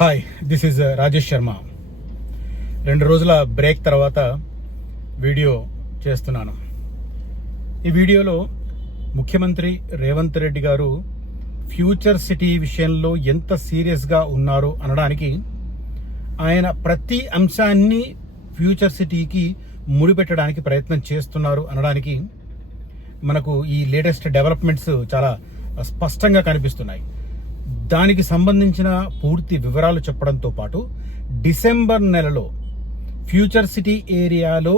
Hi, this is Rajesh Sharma. 2 రోజుల break తర్వాత video చేస్తున్నాను. ఈ వీడియోలో ముఖ్యమంత్రి రేవంత్ రెడ్డి గారు ఫ్యూచర్ సిటీ విషయంలో ఎంత సీరియస్గా ఉన్నారు అనడానికి, ఆయన ప్రతి అంశాన్ని ఫ్యూచర్ సిటీకి ముడిపెట్టడానికి ప్రయత్నం చేస్తున్నారు అనడానికి మనకు ఈ లేటెస్ట్ డెవలప్మెంట్స్ చాలా స్పష్టంగా కనిపిస్తున్నాయి. దానికి సంబంధించిన పూర్తి వివరాలు చెప్పడంతో పాటు డిసెంబర్ నెలలో ఫ్యూచర్ సిటీ ఏరియాలో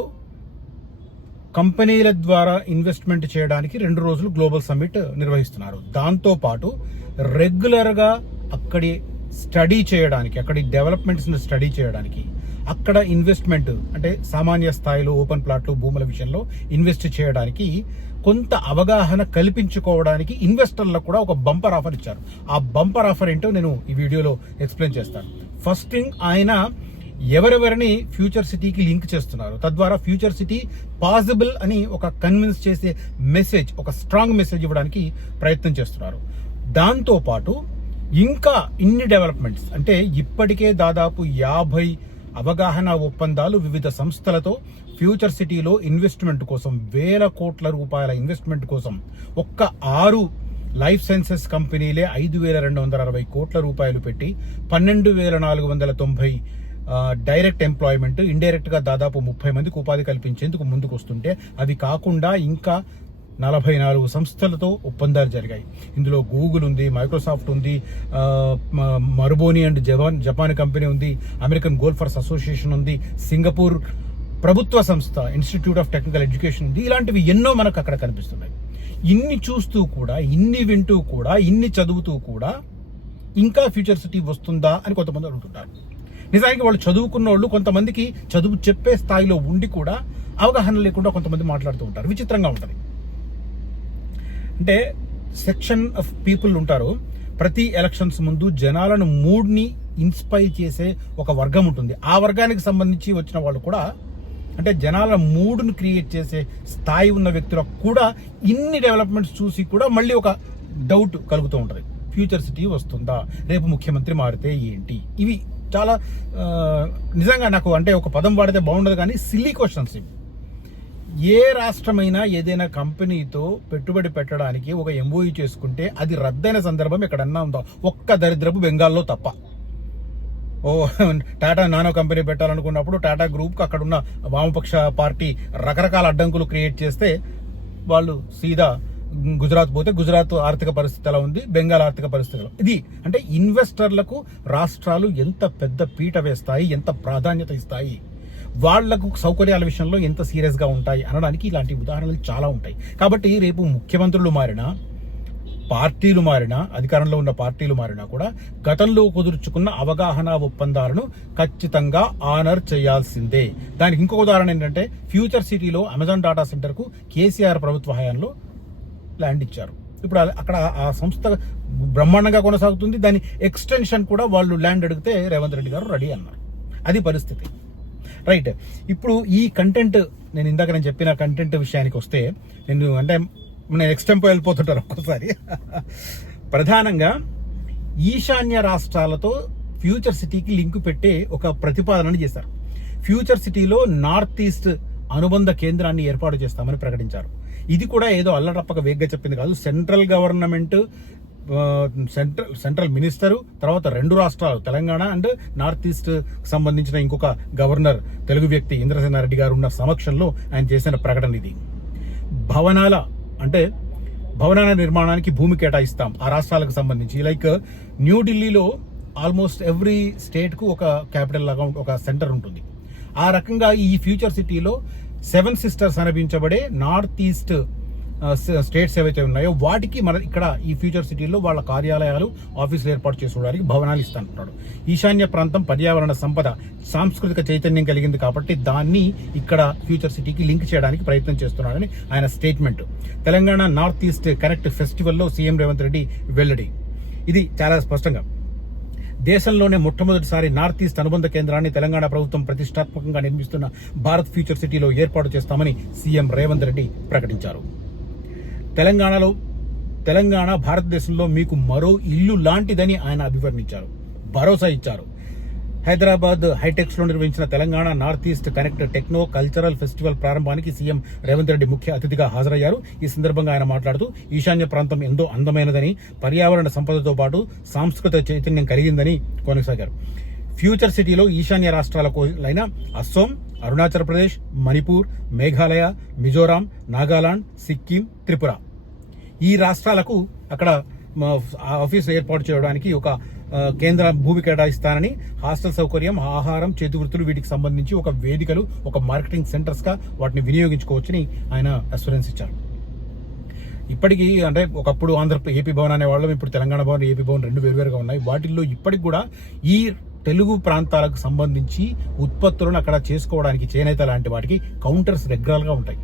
కంపెనీల ద్వారా ఇన్వెస్ట్మెంట్ చేయడానికి 2 రోజులు గ్లోబల్ సమ్మిట్ నిర్వహిస్తున్నారు. దాంతో పాటు రెగ్యులర్గా అక్కడి స్టడీ చేయడానికి, అక్కడి డెవలప్మెంట్స్ని స్టడీ చేయడానికి, అక్కడ ఇన్వెస్ట్మెంట్ అంటే సామాన్య స్థాయిలో ఓపెన్ ప్లాట్లు భూముల విషయంలో ఇన్వెస్ట్ చేయడానికి కొంత అవగాహన కల్పించుకోవడానికి ఇన్వెస్టర్లకు కూడా ఒక బంపర్ ఆఫర్ ఇచ్చారు. ఆ బంపర్ ఆఫర్ ఏంటో నేను ఈ వీడియోలో ఎక్స్ప్లెయిన్ చేస్తాను. ఫస్ట్ థింగ్, ఆయన ఎవరెవరిని ఫ్యూచర్ సిటీకి లింక్ చేస్తున్నారు, తద్వారా ఫ్యూచర్ సిటీ పాసిబుల్ అని ఒక కన్విన్స్ చేసే మెసేజ్, ఒక స్ట్రాంగ్ మెసేజ్ ఇవ్వడానికి ప్రయత్నం చేస్తున్నారు. దాంతో పాటు ఇంకా ఇన్ని డెవలప్మెంట్స్ అంటే ఇప్పటికే దాదాపు 50 అవగాహన ఒప్పందాలు వివిధ సంస్థలతో ఫ్యూచర్ సిటీలో ఇన్వెస్ట్మెంట్ కోసం, వేల కోట్ల రూపాయల ఇన్వెస్ట్మెంట్ కోసం ఒక్క 6 లైఫ్ సైన్సెస్ కంపెనీలే 5,260 కోట్ల రూపాయలు పెట్టి 12,490 డైరెక్ట్ ఎంప్లాయ్మెంట్, ఇండైరెక్ట్ గా దాదాపు 30 మందికి ఉపాధి కల్పించేందుకు ముందుకు వస్తుంటే, అవి కాకుండా ఇంకా 44 సంస్థలతో ఒప్పందాలు జరిగాయి. ఇందులో గూగుల్ ఉంది, మైక్రోసాఫ్ట్ ఉంది, మరుబోని అండ్ జపాన్ కంపెనీ ఉంది, అమెరికన్ గోల్ఫర్స్ అసోసియేషన్ ఉంది, సింగపూర్ ప్రభుత్వ సంస్థ ఇన్స్టిట్యూట్ ఆఫ్ టెక్నికల్ ఎడ్యుకేషన్ ఉంది. ఇలాంటివి ఎన్నో మనకు అక్కడ కనిపిస్తున్నాయి. ఇన్ని చూస్తూ కూడా, ఇన్ని వింటూ కూడా, ఇన్ని చదువుతూ కూడా ఇంకా ఫ్యూచర్ సిటీ వస్తుందా అని కొంతమంది అడుగుతుంటారు. నిజానికి వాళ్ళు చదువుకున్న వాళ్ళు, కొంతమందికి చదువు చెప్పే స్థాయిలో ఉండి కూడా అవగాహన లేకుండా కొంతమంది మాట్లాడుతూ ఉంటారు. విచిత్రంగా ఉంటుంది. అంటే సెక్షన్ ఆఫ్ పీపుల్ ఉంటారు. ప్రతి ఎలక్షన్స్ ముందు జనాలను మూడ్ని ఇన్స్పైర్ చేసే ఒక వర్గం ఉంటుంది. ఆ వర్గానికి సంబంధించి వచ్చిన వాళ్ళు కూడా, అంటే జనాల మూడ్ను క్రియేట్ చేసే స్థాయి ఉన్న వ్యక్తులకు కూడా ఇన్ని డెవలప్మెంట్స్ చూసి కూడా మళ్ళీ ఒక డౌట్ కలుగుతూ ఉంటుంది. ఫ్యూచర్ సిటీ వస్తుందా, రేపు ముఖ్యమంత్రి మారితే ఏంటి? ఇవి చాలా నిజంగా నాకు, అంటే ఒక పదం వాడితే బాగుండదు కానీ సిల్లీ క్వశ్చన్స్ ఇవి. ఏ రాష్ట్రమైనా ఏదైనా కంపెనీతో పెట్టుబడి పెట్టడానికి ఒక ఎంఓయూ చేసుకుంటే అది రద్దయిన సందర్భం ఎక్కడన్నా ఉందా? ఒక్క దరిద్రపు బెంగాల్లో తప్ప. టాటా నానో కంపెనీ పెట్టాలనుకున్నప్పుడు టాటా గ్రూప్కి అక్కడున్న వామపక్ష పార్టీ రకరకాల అడ్డంకులు క్రియేట్ చేస్తే వాళ్ళు సీదా గుజరాత్ పోతే గుజరాత్ ఆర్థిక పరిస్థితి ఎలా ఉంది, బెంగాల్ ఆర్థిక పరిస్థితి ఎలా. ఇది అంటే ఇన్వెస్టర్లకు రాష్ట్రాలు ఎంత పెద్ద పీట వేస్తాయి, ఎంత ప్రాధాన్యత ఇస్తాయి, వాళ్లకు సౌకర్యాల విషయంలో ఎంత సీరియస్గా ఉంటాయి అనడానికి ఇలాంటి ఉదాహరణలు చాలా ఉంటాయి. కాబట్టి రేపు ముఖ్యమంత్రులు మారినా, పార్టీలు మారినా, అధికారంలో ఉన్న పార్టీలు మారినా కూడా గతంలో కుదుర్చుకున్న అవగాహన ఒప్పందాలను ఖచ్చితంగా ఆనర్ చేయాల్సిందే. దానికి ఇంకొక ఉదాహరణ ఏంటంటే, ఫ్యూచర్ సిటీలో అమెజాన్ డాటా సెంటర్కు కేసీఆర్ ప్రభుత్వ హయాంలో ల్యాండ్ ఇచ్చారు. ఇప్పుడు అక్కడ ఆ సంస్థ బ్రహ్మాండంగా కొనసాగుతుంది. దాని ఎక్స్టెన్షన్ కూడా వాళ్ళు ల్యాండ్ అడిగితే రేవంత్ రెడ్డి గారు రెడీ అన్నారు. అది పరిస్థితి. రైట్. ఇప్పుడు ఈ కంటెంట్, నేను చెప్పిన కంటెంట్ విషయానికి వస్తే, నేను ఎక్స్టెంపో వెళ్ళిపోతుంటాను ఒక్కోసారి. ప్రధానంగా ఈశాన్య రాష్ట్రాలతో ఫ్యూచర్ సిటీకి లింక్ పెట్టే ఒక ప్రతిపాదన చేశారు. ఫ్యూచర్ సిటీలో నార్త్ ఈస్ట్ అనుబంధ కేంద్రాన్ని ఏర్పాటు చేస్తామని ప్రకటించారు. ఇది కూడా ఏదో అల్లటప్పక వేగ్గా చెప్పింది కాదు. సెంట్రల్ గవర్నమెంట్, సెంట్రల్ మినిస్టరు, తర్వాత 2 రాష్ట్రాలు తెలంగాణ అండ్ నార్త్ ఈస్ట్ సంబంధించిన ఇంకొక గవర్నర్ తెలుగు వ్యక్తి ఇంద్రసేనారెడ్డి గారు ఉన్న సమక్షంలో ఆయన చేసిన ప్రకటన ఇది. భవనాల నిర్మాణానికి భూమి కేటాయిస్తాం ఆ రాష్ట్రాలకు సంబంధించి. లైక్ న్యూఢిల్లీలో ఆల్మోస్ట్ ఎవ్రీ స్టేట్ కు ఒక క్యాపిటల్ లాగా ఒక సెంటర్ ఉంటుంది. ఆ రకంగా ఈ ఫ్యూచర్ సిటీలో 7 సిస్టర్స్ అనిపించబడే నార్త్ ఈస్ట్ స్టేట్స్ ఏవైతే ఉన్నాయో వాటికి మన ఇక్కడ ఈ ఫ్యూచర్ సిటీలో వాళ్ళ కార్యాలయాలు, ఆఫీసులు ఏర్పాటు చేసుకోవడానికి భవనాలు ఇస్తానంటున్నాడు. ఈశాన్య ప్రాంతం పర్యావరణ సంపద, సాంస్కృతిక చైతన్యం కలిగింది కాబట్టి దాన్ని ఇక్కడ ఫ్యూచర్ సిటీకి లింక్ చేయడానికి ప్రయత్నం చేస్తున్నాడని ఆయన statement. Telangana north east connect ఫెస్టివల్లో సీఎం రేవంత్ రెడ్డి వెల్లడి. ఇది చాలా స్పష్టంగా దేశంలోనే మొట్టమొదటిసారి నార్త్ ఈస్ట్ అనుబంధ కేంద్రాన్ని తెలంగాణ ప్రభుత్వం ప్రతిష్టాత్మకంగా నిర్మిస్తున్న భారత్ ఫ్యూచర్ సిటీలో ఏర్పాటు చేస్తామని సీఎం రేవంత్ రెడ్డి ప్రకటించారు. తెలంగాణ భారతదేశంలో మీకు మరో ఇల్లు లాంటిదని ఆయన అభివర్ణించారు. భరోసా ఇచ్చారు. హైదరాబాద్ హైటెక్స్ లో నిర్వహించిన Telangana north east connect techno cultural festival ప్రారంభానికి సీఎం రేవంత్ రెడ్డి ముఖ్య అతిథిగా హాజరయ్యారు. ఈ సందర్భంగా ఆయన మాట్లాడుతూ ఈశాన్య ప్రాంతం ఎంతో అందమైనదని, పర్యావరణ సంపదతో పాటు సాంస్కృతిక చైతన్యం కలిగిందని కొనసాగారు. ఫ్యూచర్ సిటీలో ఈశాన్య రాష్ట్రాలైన అస్సోం, అరుణాచల్ ప్రదేశ్, మణిపూర్, మేఘాలయ, మిజోరాం, నాగాలాండ్, సిక్కిం, త్రిపుర ఈ రాష్ట్రాలకు అక్కడ ఆఫీస్ ఏర్పాటు చేయడానికి ఒక కేంద్ర భూమి కేటాయిస్తానని, హాస్టల్ సౌకర్యం, ఆహారం, చేతివృత్తులు వీటికి సంబంధించి ఒక వేదికలు, ఒక మార్కెటింగ్ సెంటర్స్ గా వాటిని వినియోగించుకోవచ్చని ఆయన అష్యూరెన్స్ ఇచ్చారు. ఇప్పటికీ అంటే ఒకప్పుడు ఏపీ భవన్ అనేవాళ్ళం, ఇప్పుడు తెలంగాణ భవన్, ఏపీ భవన్ రెండు వేరువేరుగా ఉన్నాయి. వాటిల్లో ఇప్పటికి కూడా ఈ తెలుగు ప్రాంతాలకు సంబంధించి ఉత్పత్తులను అక్కడ చేసుకోవడానికి చేనేత లాంటి వాటికి కౌంటర్స్ రెగ్యులర్ గా ఉంటాయి.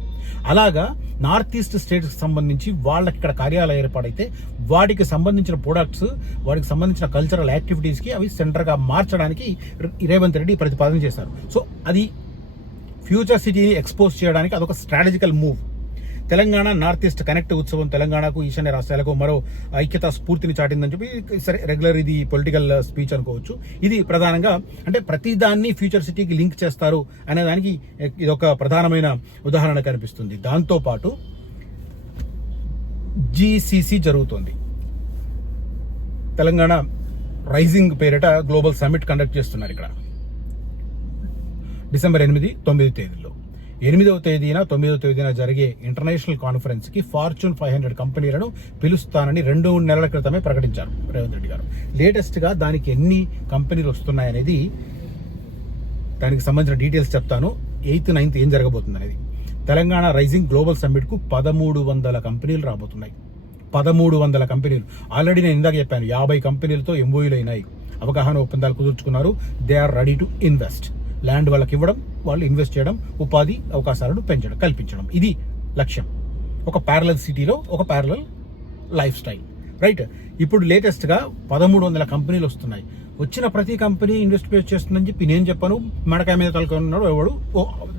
అలాగా నార్త్ ఈస్ట్ స్టేట్స్ సంబంధించి వాళ్ళకి ఇక్కడ కార్యాలయం ఏర్పాటైతే వాటికి సంబంధించిన ప్రొడక్ట్స్, వాటికి సంబంధించిన కల్చరల్ యాక్టివిటీస్ కి అవి సెంటర్ గా మార్చడానికి రేవంత్ రెడ్డి ప్రతిపాదన చేశారు. సో అది ఫ్యూచర్ సిటీని ఎక్స్పోజ్ చేయడానికి అదొక strategical move. Telangana north east connect ఉత్సవం తెలంగాణకు, ఈశాన్య రాష్ట్రాలకు మరో ఐక్యతా స్ఫూర్తిని చాటిందని చెప్పి సరే రెగ్యులర్ ఇది పొలిటికల్ స్పీచ్ అనుకోవచ్చు. ఇది ప్రధానంగా అంటే ప్రతిదాన్ని ఫ్యూచర్ సిటీకి లింక్ చేస్తారు అనే దానికి ఇది ఒక ప్రధానమైన ఉదాహరణ కనిపిస్తుంది. దాంతో పాటు GCC జరుగుతోంది. తెలంగాణ రైజింగ్ పేరిట గ్లోబల్ సమ్మిట్ కండక్ట్ చేస్తున్నారు ఇక్కడ డిసెంబర్ 8, 9 తేదీల్లో. 8వ తేదీన 9వ తేదీన జరిగే ఇంటర్నేషనల్ కాన్ఫరెన్స్ కి ఫార్చ్యూన్ 500 కంపెనీలను పిలుస్తానని 2 నెలల క్రితమే ప్రకటించారు రేవంత్ రెడ్డి గారు. లేటెస్ట్ గా దానికి ఎన్ని కంపెనీలు వస్తున్నాయనేది, దానికి సంబంధించిన డీటెయిల్స్ చెప్తాను. 8th, 9th ఏం జరగబోతుంది అనేది. తెలంగాణ రైజింగ్ గ్లోబల్ సమ్మిట్ కు 1300 కంపెనీలు రాబోతున్నాయి. 1300 కంపెనీలు. ఆల్రెడీ నేను ఇందాక చెప్పాను 50 కంపెనీలతో MOUలు అయినాయి, అవగాహన ఒప్పందాలు కుదుర్చుకున్నారు. They are ready to invest. Land వాళ్ళకి ఇవ్వడం, వాళ్ళు ఇన్వెస్ట్ చేయడం, ఉపాధి అవకాశాలను కల్పించడం, ఇది లక్ష్యం. ఒక ప్యారలల్ సిటీలో ఒక ప్యారలల్ లైఫ్ స్టైల్, రైట్. ఇప్పుడు లేటెస్ట్ గా 1300 కంపెనీలు వస్తున్నాయి. వచ్చిన ప్రతి కంపెనీ ఇన్వెస్ట్మెంట్ చేస్తుందని చెప్పి నేను చెప్పాను, మెడకాయ మీద తలకొన్నాడు ఎవడు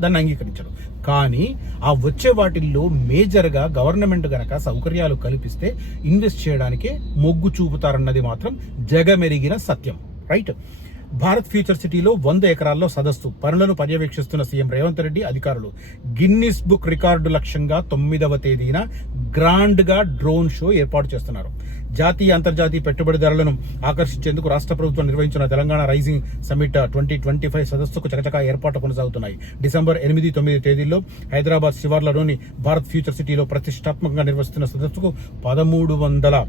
దాన్ని అంగీకరించడు. కానీ ఆ వచ్చే వాటిల్లో మేజర్ గా గవర్నమెంట్ గనక సౌకర్యాలు కల్పిస్తే ఇన్వెస్ట్ చేయడానికే మొగ్గు చూపుతారన్నది మాత్రం జగమెరిగిన సత్యం, రైట్. భారత్ ఫ్యూచర్ సిటీలో 100 ఎకరాల్లో సదస్సు పనులను పర్యవేక్షిస్తున్న సీఎం రేవంత్ రెడ్డి అధికారులు. గిన్నిస్ బుక్ రికార్డు లక్ష్యంగా 9వ తేదీన గ్రాండ్ గా డ్రోన్ షో ఏర్పాటు చేస్తున్నారు. జాతీయ, అంతర్జాతీయ పెట్టుబడిదారులను ఆకర్షించేందుకు రాష్ట్ర ప్రభుత్వం నిర్వహించిన తెలంగాణ రైజింగ్ సమ్మిట్ 2025 సదస్సుకు చకచకా ఏర్పాట్లు కొనసాగుతున్నాయి. డిసెంబర్ 8, 9 తేదీల్లో హైదరాబాద్ శివార్లలోని భారత్ ఫ్యూచర్ సిటీలో ప్రతిష్టాత్మకంగా నిర్వహిస్తున్న సదస్సుకు 1300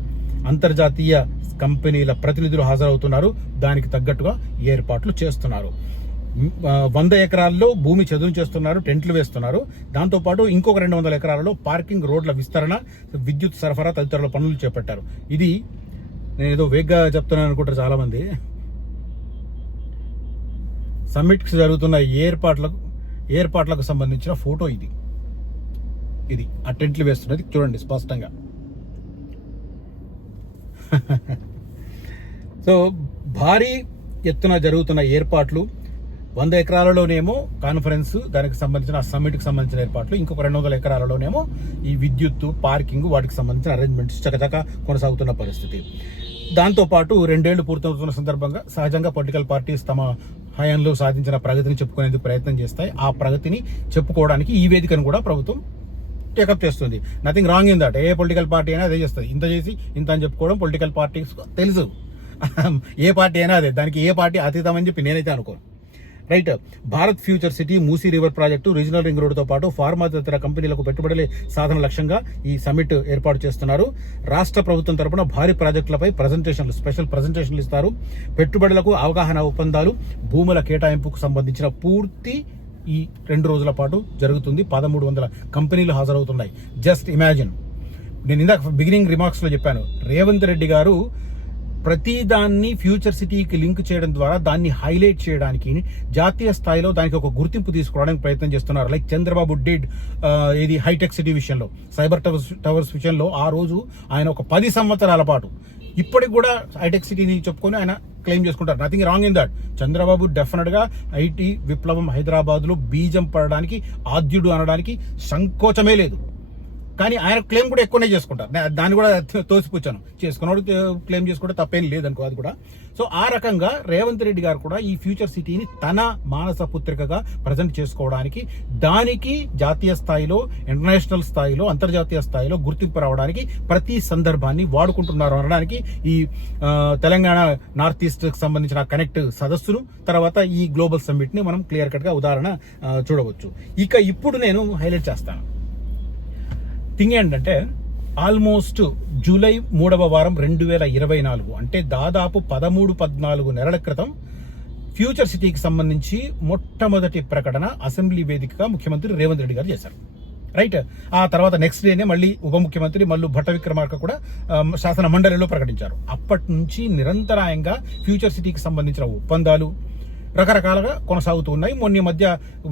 అంతర్జాతీయ కంపెనీల ప్రతినిధులు హాజరవుతున్నారు. దానికి తగ్గట్టుగా ఏర్పాట్లు చేస్తున్నారు. 100 ఎకరాల్లో భూమి చదును చేస్తున్నారు, టెంట్లు వేస్తున్నారు. దాంతోపాటు ఇంకొక 200 ఎకరాలలో పార్కింగ్, రోడ్ల విస్తరణ, విద్యుత్ సరఫరా తదితరుల పనులు చేపట్టారు. ఇది నేను ఏదో వేగ్గా చెప్తున్నాను అనుకుంటారు చాలా మంది. సమ్మిట్ జరుగుతున్న ఏర్పాట్లకు సంబంధించిన ఫోటో ఇది ఆ టెంట్లు వేస్తున్నది చూడండి స్పష్టంగా. సో భారీ ఎత్తున జరుగుతున్న ఏర్పాట్లు, 100 ఎకరాలలోనేమో కాన్ఫరెన్స్, దానికి సంబంధించిన సమ్మిట్కి సంబంధించిన ఏర్పాట్లు, ఇంకొక 200 ఎకరాలలోనేమో ఈ విద్యుత్తు, పార్కింగ్, వాటికి సంబంధించిన అరేంజ్మెంట్స్ చకచకా కొనసాగుతున్న పరిస్థితి. దాంతోపాటు 2 ఏళ్లు పూర్తవుతున్న సందర్భంగా సహజంగా పొలిటికల్ పార్టీస్ తమ హయాంలో సాధించిన ప్రగతిని చెప్పుకునేందుకు ప్రయత్నం చేస్తాయి. ఆ ప్రగతిని చెప్పుకోవడానికి ఈ వేదికను కూడా ప్రభుత్వం టేకప్ చేస్తుంది. Nothing wrong in that. A political party అయినా అదే చేస్తుంది. ఇంత చేసి ఇంత అని చెప్పుకోవడం పొలిటికల్ పార్టీస్ తెలుసు. ఏ పార్టీ అయినా అదే, దానికి ఏ పార్టీ అతీతం అని చెప్పి నేనైతే అనుకోను, right. Bharat future city, Musi river project, regional ring రోడ్డుతో పాటు ఫార్మా తదితర కంపెనీలకు పెట్టుబడుల సాధన లక్ష్యంగా ఈ సమ్మిట్ ఏర్పాటు చేస్తున్నారు. రాష్ట్ర ప్రభుత్వం తరపున భారీ ప్రాజెక్టులపై స్పెషల్ ప్రజెంటేషన్లు ఇస్తారు. పెట్టుబడులకు అవగాహన ఒప్పందాలు, భూముల కేటాయింపుకు సంబంధించిన పూర్తి ఈ 2 రోజుల పాటు జరుగుతుంది. 1300 కంపెనీలు హాజరవుతున్నాయి. Just imagine. నేను ఇందాక బిగినింగ్ రిమార్క్స్ లో చెప్పాను, రేవంత్ రెడ్డి గారు ప్రతిదాన్ని ఫ్యూచర్ సిటీకి లింక్ చేయడం ద్వారా దాన్ని హైలైట్ చేయడానికి, జాతీయ స్థాయిలో దానికి ఒక గుర్తింపు తీసుకోవడానికి ప్రయత్నం చేస్తున్నారు. లైక్ చంద్రబాబు డిడ్ ఇది హైటెక్ సిటీ విషయంలో, సైబర్ టవర్స్ విషయంలో ఆ రోజు ఆయన ఒక 10 సంవత్సరాల పాటు ఇప్పటికి కూడా హైటెక్ సిటీని చెప్పుకొని ఆయన క్లెయిమ్ చేసుకుంటారు. Nothing wrong in that. Chandrababu definite గా ఐటీ విప్లవం హైదరాబాద్ లో బీజం పడడానికి, ఆద్యుడు అనడానికి సంకోచమే లేదు. కానీ ఆయన క్లెయిమ్ కూడా ఎక్కువనే చేసుకుంటారు. దాన్ని కూడా తోసిపుచ్చాను, చేసుకున్నాడు క్లెయిమ్ చేసుకుంటే తప్పేం లేదనుకో అది కూడా. సో ఆ రకంగా రేవంత్ రెడ్డి గారు కూడా ఈ ఫ్యూచర్ సిటీని తన మానస పుత్రికగా ప్రజెంట్ చేసుకోవడానికి, దానికి జాతీయ స్థాయిలో, ఇంటర్నేషనల్ స్థాయిలో, అంతర్జాతీయ స్థాయిలో గుర్తింపు రావడానికి ప్రతి సందర్భాన్ని వాడుకుంటున్నారు అనడానికి ఈ తెలంగాణ నార్త్ ఈస్ట్ కి సంబంధించిన కనెక్ట్ సదస్సును, తర్వాత ఈ గ్లోబల్ సమ్మిట్ ని మనం క్లియర్ కట్ గా ఉదాహరణ చూడవచ్చు. ఇక ఇప్పుడు నేను హైలైట్ చేస్తాను. థింగ్ ఏంటంటే ఆల్మోస్ట్ జూలై 3వ వారం 2024, అంటే దాదాపు 13-14 నెలల క్రితం ఫ్యూచర్ సిటీకి సంబంధించి మొట్టమొదటి ప్రకటన అసెంబ్లీ వేదికగా ముఖ్యమంత్రి రేవంత్ రెడ్డి గారు చేశారు. రైట్. ఆ తర్వాత నెక్స్ట్ డేనే మళ్ళీ ఉప ముఖ్యమంత్రి మల్లు భట్ట విక్రమార్క కూడా శాసన మండలిలో ప్రకటించారు. అప్పటి నుంచి నిరంతరాయంగా ఫ్యూచర్ సిటీకి సంబంధించిన ఒప్పందాలు రకరకాలుగా కొనసాగుతూ ఉన్నాయి. మొన్న మధ్య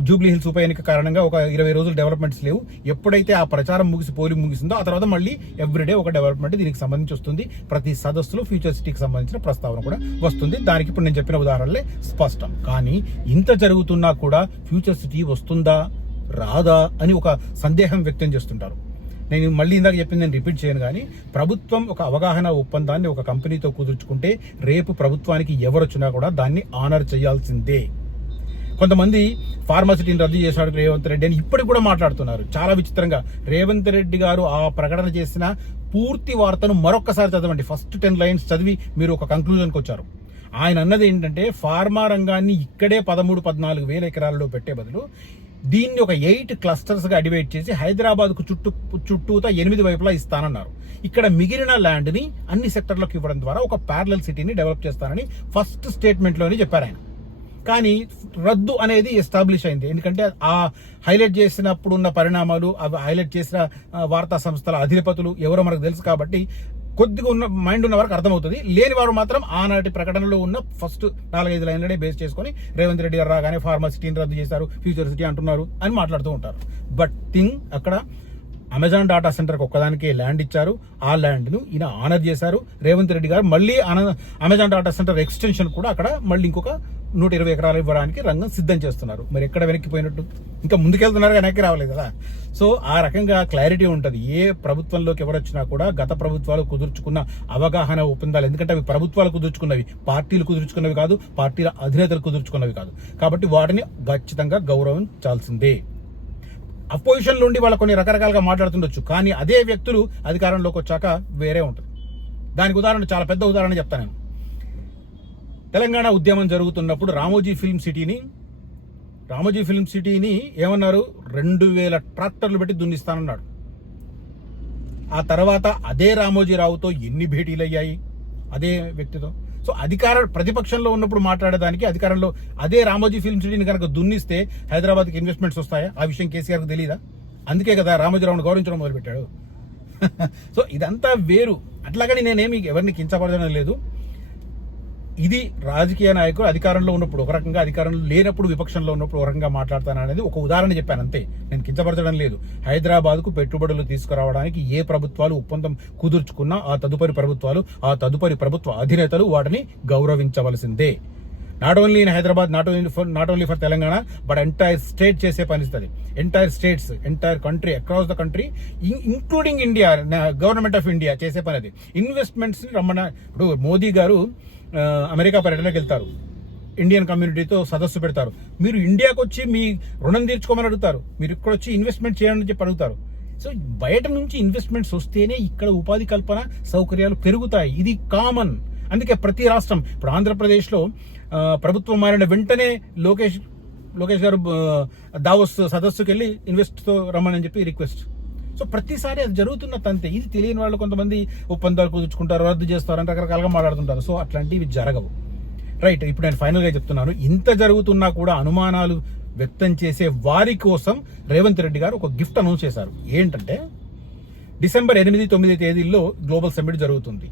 జూబ్లీ హిల్స్ ఉప ఎన్నిక కారణంగా ఒక 20 రోజులు డెవలప్మెంట్స్ లేవు. ఎప్పుడైతే ఆ ప్రచారం ముగిసి పోలింగ్ ముగిసిందో ఆ తర్వాత మళ్ళీ ఎవ్రీడే ఒక డెవలప్మెంట్ దీనికి సంబంధించి వస్తుంది. ప్రతి సదస్సులో ఫ్యూచర్ సిటీకి సంబంధించిన ప్రస్తావన కూడా వస్తుంది. దానికి ఇప్పుడు నేను చెప్పిన ఉదాహరణలే స్పష్టం. కానీ ఇంత జరుగుతున్నా కూడా ఫ్యూచర్ సిటీ వస్తుందా రాదా అని ఒక సందేహం వ్యక్తం చేస్తుంటారు. నేను మళ్ళీ ఇందాక చెప్పింది నేను రిపీట్ చేయను, కానీ ప్రభుత్వం ఒక అవగాహన ఒప్పందాన్ని ఒక కంపెనీతో కుదుర్చుకుంటే రేపు ప్రభుత్వానికి ఎవరొచ్చినా కూడా దాన్ని ఆనర్ చేయాల్సిందే. కొంతమంది ఫార్మాసిటీని రద్దు చేశాడు రేవంత్ రెడ్డి అని ఇప్పటికి కూడా మాట్లాడుతున్నారు. చాలా విచిత్రంగా రేవంత్ రెడ్డి గారు ఆ ప్రకటన చేసిన పూర్తి వార్తను మరొక్కసారి చదవండి. ఫస్ట్ 10 లైన్స్ చదివి మీరు ఒక కంక్లూజన్కి వచ్చారు. ఆయన అన్నది ఏంటంటే ఫార్మా రంగాన్ని ఇక్కడే 13-14 వేల ఎకరాలలో పెట్టే బదులు దీన్ని ఒక 8 క్లస్టర్స్ గా డివైడ్ చేసి హైదరాబాద్ కు చుట్టూతా 8 వైపులా ఇస్తానన్నారు. ఇక్కడ మిగిలిన ల్యాండ్ ని అన్ని సెక్టర్లకు ఇవ్వడం ద్వారా ఒక ప్యారలల్ సిటీని డెవలప్ చేస్తానని ఫస్ట్ స్టేట్మెంట్ లోనే చెప్పారు ఆయన. కానీ రద్దు అనేది ఎస్టాబ్లిష్ అయింది. ఎందుకంటే ఆ హైలైట్ చేసినప్పుడు ఉన్న పరిణామాలు, అవి హైలైట్ చేసిన వార్తా సంస్థల అధిపతులు ఎవరో మనకు తెలుసు కాబట్టి కొద్దిగా ఉన్న మైండ్ ఉన్న వరకు అర్థమవుతుంది. లేని వారు మాత్రం ఆనాటి ప్రకటనలో ఉన్న ఫస్ట్ 4-5 లైన్లనే బేస్ చేసుకొని రేవంత్ రెడ్డి గారు రాగానే ఫార్మా సిటీని రద్దు చేశారు, ఫ్యూచర్ సిటీ అంటున్నారు అని మాట్లాడుతూ ఉంటారు. బట్ థింగ్ అక్కడ అమెజాన్ డాటా సెంటర్కి ఒక్కదానికే ల్యాండ్ ఇచ్చారు. ఆ ల్యాండ్ ను ఈయన ఆనర్ చేశారు రేవంత్ రెడ్డి గారు. మళ్ళీ అమెజాన్ డాటా సెంటర్ ఎక్స్టెన్షన్ కూడా అక్కడ మళ్ళీ ఇంకొక 120 ఎకరాలు ఇవ్వడానికి రంగం సిద్ధం చేస్తున్నారు. మరి ఎక్కడ వెనక్కిపోయినట్టు, ఇంకా ముందుకెళ్తున్నారు, వెనక్కి రావలేదు కదా. సో ఆ రకంగా క్లారిటీ ఉంటుంది. ఏ ప్రభుత్వంలోకి ఎవరొచ్చినా కూడా గత ప్రభుత్వాలు కుదుర్చుకున్న అవగాహన ఒప్పందాలు, ఎందుకంటే అవి ప్రభుత్వాలు కుదుర్చుకున్నవి, పార్టీలు కుదుర్చుకున్నవి కాదు, పార్టీల అధినేతలు కుదుర్చుకున్నవి కాదు. కాబట్టి వాటిని ఖచ్చితంగా గౌరవించాల్సిందే. అపోజిషన్ నుండి వాళ్ళ కొన్ని రకరకాలుగా మాట్లాడుతుండొచ్చు, కానీ అదే వ్యక్తులు అధికారంలోకి వచ్చాక వేరే ఉంటుంది. దానికి ఉదాహరణ, చాలా పెద్ద ఉదాహరణ చెప్తాను నేను. తెలంగాణ ఉద్యమం జరుగుతున్నప్పుడు రామోజీ ఫిల్మ్ సిటీని ఏమన్నారు, 2000 ట్రాక్టర్లు పెట్టి దున్నిస్తానన్నాడు. ఆ తర్వాత అదే రామోజీరావుతో ఎన్ని భేటీలు అయ్యాయి అదే వ్యక్తితో. సో ప్రతిపక్షంలో ఉన్నప్పుడు మాట్లాడేదానికి, అధికారంలో అదే రామోజీ ఫిల్మ్ సిటీని కనుక దున్నిస్తే హైదరాబాద్కి ఇన్వెస్ట్మెంట్స్ వస్తాయా? ఆ విషయం కేసీఆర్కి తెలియదా? అందుకే కదా రామోజీరావును గౌరవించడం మొదలుపెట్టాడు. సో ఇదంతా వేరు. అట్లాగని నేనేమి ఎవరిని కించపరచడం లేదు. ఇది రాజకీయ నాయకులు అధికారంలో ఉన్నప్పుడు ఒక రకంగా, అధికారంలో లేనప్పుడు విపక్షంలో ఉన్నప్పుడు ఒక రకంగా మాట్లాడతాను అనేది ఒక ఉదాహరణ చెప్పాను అంతే. నేను కించపరచడం లేదు. హైదరాబాద్కు పెట్టుబడులు తీసుకురావడానికి ఏ ప్రభుత్వాలు ఒప్పందం కుదుర్చుకున్నా ఆ తదుపరి ప్రభుత్వ అధినేతలు వాటిని గౌరవించవలసిందే. Not only in Hyderabad, not only for Telangana, but entire state చేసే పరిస్థితి. Entire states, entire country, across the country, including India, government of India చేసే పని అది. ఇన్వెస్ట్మెంట్స్ ఇప్పుడు మోదీ గారు అమెరికా పర్యటనకు వెళ్తారు, ఇండియన్ కమ్యూనిటీతో సదస్సు పెడతారు. మీరు ఇండియాకి వచ్చి మీ రుణం తీర్చుకోమని అడుగుతారు, మీరు ఇక్కడ వచ్చి ఇన్వెస్ట్మెంట్ చేయాలని చెప్పి అడుగుతారు. సో బయట నుంచి ఇన్వెస్ట్మెంట్స్ వస్తేనే ఇక్కడ ఉపాధి కల్పన సౌకర్యాలు పెరుగుతాయి. ఇది కామన్. అందుకే ప్రతి రాష్ట్రం, ఇప్పుడు ఆంధ్రప్రదేశ్లో ప్రభుత్వం మారిన వెంటనే లోకేష్ గారు దావోస్ సదస్సుకి వెళ్ళి ఇన్వెస్ట్తో రమ్మని చెప్పి రిక్వెస్ట్. సో ప్రతిసారి అది జరుగుతున్న తంతే. ఇది తెలియని వాళ్ళు కొంతమంది ఒప్పందాలు కుదుర్చుకుంటారు, రద్దు చేస్తారు అని రకరకాలుగా మాట్లాడుతుంటారు. సో అట్లాంటివి జరగవు. రైట్. ఇప్పుడు నేను ఫైనల్గా చెప్తున్నాను, ఇంత జరుగుతున్నా కూడా అనుమానాలు వ్యక్తం చేసే వారి కోసం రేవంత్ రెడ్డి గారు ఒక గిఫ్ట్ అనౌన్స్ చేశారు. ఏంటంటే డిసెంబర్ 8-9 తేదీల్లో గ్లోబల్ సమ్మిట్ జరుగుతుంది.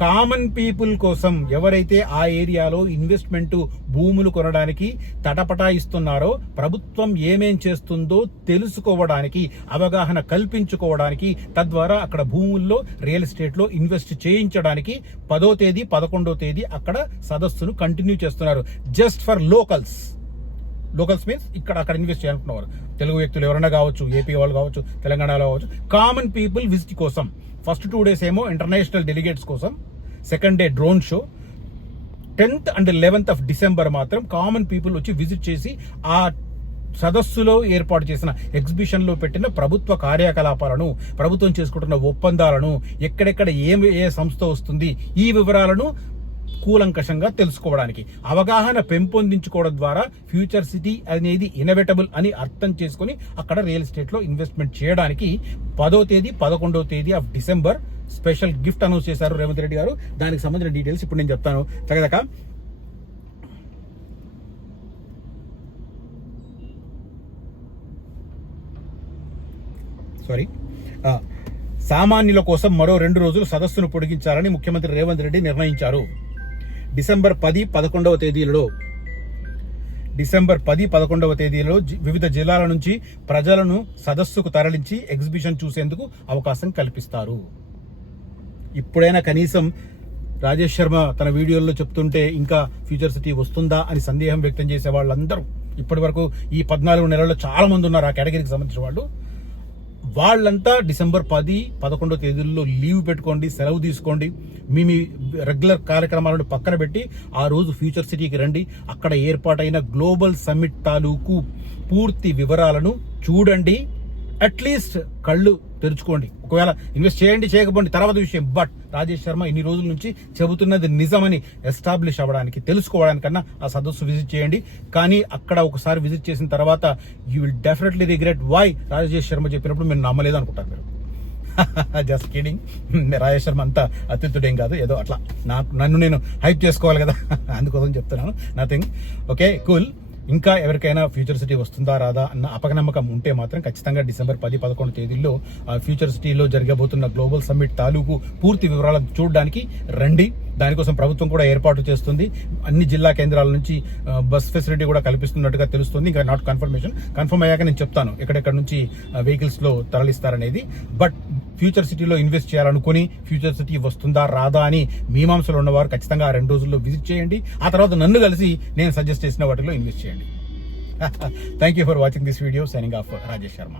కామన్ పీపుల్ కోసం, ఎవరైతే ఆ ఏరియాలో ఇన్వెస్ట్మెంట్ భూములు కొనడానికి తటపటాయిస్తున్నారో, ప్రభుత్వం ఏమేం చేస్తుందో తెలుసుకోవడానికి, అవగాహన కల్పించుకోవడానికి, తద్వారా అక్కడ భూముల్లో రియల్ ఎస్టేట్ లో ఇన్వెస్ట్ చేయించడానికి 10వ తేదీ 11వ తేదీ అక్కడ సదస్సును కంటిన్యూ చేస్తున్నారు. జస్ట్ ఫర్ లోకల్స్ మీన్స్ ఇక్కడ అక్కడ ఇన్వెస్ట్ చేయాలనుకున్నవారు, తెలుగు వ్యక్తులు ఎవరైనా కావచ్చు, ఏపీ వాళ్ళు కావచ్చు, తెలంగాణలో కావచ్చు, కామన్ పీపుల్ విజిట్ కోసం. ఫస్ట్ 2 days ఏమో ఇంటర్నేషనల్ డెలిగేట్స్ కోసం, second day drone show, 10th and 11th of December మాత్రం కామన్ పీపుల్ వచ్చి విజిట్ చేసి ఆ సదస్సులో ఏర్పాటు చేసిన ఎగ్జిబిషన్ లో పెట్టిన ప్రభుత్వ కార్యకలాపాలను, ప్రభుత్వం చేసుకుంటున్న ఒప్పందాలను, ఎక్కడెక్కడ ఏ సంస్థ వస్తుంది, ఈ వివరాలను కూలంకషంగా తెలుసుకోవడానికి, అవగాహన పెంపొందించుకోవడం ద్వారా ఫ్యూచర్ సిటీ అనేది ఇన్నోవేటబుల్ అని అర్థం చేసుకుని అక్కడ రియల్ ఎస్టేట్ లో ఇన్వెస్ట్మెంట్ చేయడానికి 10వ తేదీ 11వ తేదీ of December special gift announce చేశారు రేవంత్ రెడ్డి గారు. దానికి సంబంధించిన డీటెయిల్స్ ఇప్పుడు నేను చెప్తాను. చక్కదక సామాన్యుల కోసం మరో 2 రోజులు సదస్సును పొడిగించాలని ముఖ్యమంత్రి రేవంత్ రెడ్డి నిర్ణయించారు. డిసెంబర్ 10, 11వ తేదీలలో వివిధ జిల్లాల నుంచి ప్రజలను సదస్సుకు తరలించి ఎగ్జిబిషన్ చూసేందుకు అవకాశం కల్పిస్తారు. ఇప్పుడైనా కనీసం రాజేష్ శర్మ తన వీడియోల్లో చెప్తుంటే ఇంకా ఫ్యూచర్ సిటీ వస్తుందా అని సందేహం వ్యక్తం చేసే వాళ్ళందరూ ఇప్పటి వరకు ఈ 14 నెలల్లో చాలా మంది ఉన్నారు ఆ కేటగిరీకి సంబంధించిన వాళ్ళు. వాళ్ళంతా డిసెంబర్ 10, 11 తేదీల్లో లీవ్ పెట్టుకోండి, సెలవు తీసుకోండి. మీ రెగ్యులర్ కార్యక్రమాలను పక్కన పెట్టి ఆ రోజు ఫ్యూచర్ సిటీకి రండి. అక్కడ ఏర్పాటైన గ్లోబల్ సమ్మిట్ తాలూకు పూర్తి వివరాలను చూడండి. అట్లీస్ట్ కళ్ళు తెరుచుకోండి. ఒకవేళ ఇన్వెస్ట్ చేయండి, చేయకపోండి తర్వాత విషయం. బట్ రాజేష్ శర్మ ఇన్ని రోజుల నుంచి చెబుతున్నది నిజమని ఎస్టాబ్లిష్ అవ్వడానికి, తెలుసుకోవడానికన్నా ఆ సదస్సు విజిట్ చేయండి. కానీ అక్కడ ఒకసారి విజిట్ చేసిన తర్వాత you will definitely regret why Rajesh Sharma చెప్పినప్పుడు మీరు నమ్మలేదు అనుకుంటారు మీరు. Just kidding. రాజేష్ శర్మ అంతా అత్యుత్తుడేం కాదు, ఏదో అట్లా నన్ను నేను హైప్ చేసుకోవాలి కదా, అందుకోసం చెప్తున్నాను. నథింగ్. Okay, cool. ఇంకా ఎవరికైనా ఫ్యూచర్ సిటీ వస్తుందా రాదా అన్న అపనమ్మకం ఉంటే మాత్రం ఖచ్చితంగా డిసెంబర్ 10, 11 తేదీల్లో ఫ్యూచర్ సిటీలో జరగబోతున్న గ్లోబల్ సమ్మిట్ తాలూకు పూర్తి వివరాలు చూడడానికి రండి. దానికోసం ప్రభుత్వం కూడా ఏర్పాటు చేస్తుంది. అన్ని జిల్లా కేంద్రాల నుంచి బస్ ఫెసిలిటీ కూడా కల్పిస్తున్నట్టుగా తెలుస్తుంది. ఇంకా నాట్ కన్ఫర్మ్ అయ్యాక నేను చెప్తాను ఎక్కడెక్కడ నుంచి వెహికల్స్ లో తరలిస్తారనేది. బట్ ఫ్యూచర్ సిటీలో ఇన్వెస్ట్ చేయాలనుకుని ఫ్యూచర్ సిటీ వస్తుందా రాదా అని మీమాంసలో ఉన్నవారు ఖచ్చితంగా ఆ 2 రోజుల్లో విజిట్ చేయండి. ఆ తర్వాత నన్ను కలిసి నేను సజెస్ట్ చేసిన వాటిలో ఇన్వెస్ట్ చేయండి. Thank you for watching this video. Signing off Rajesh Sharma.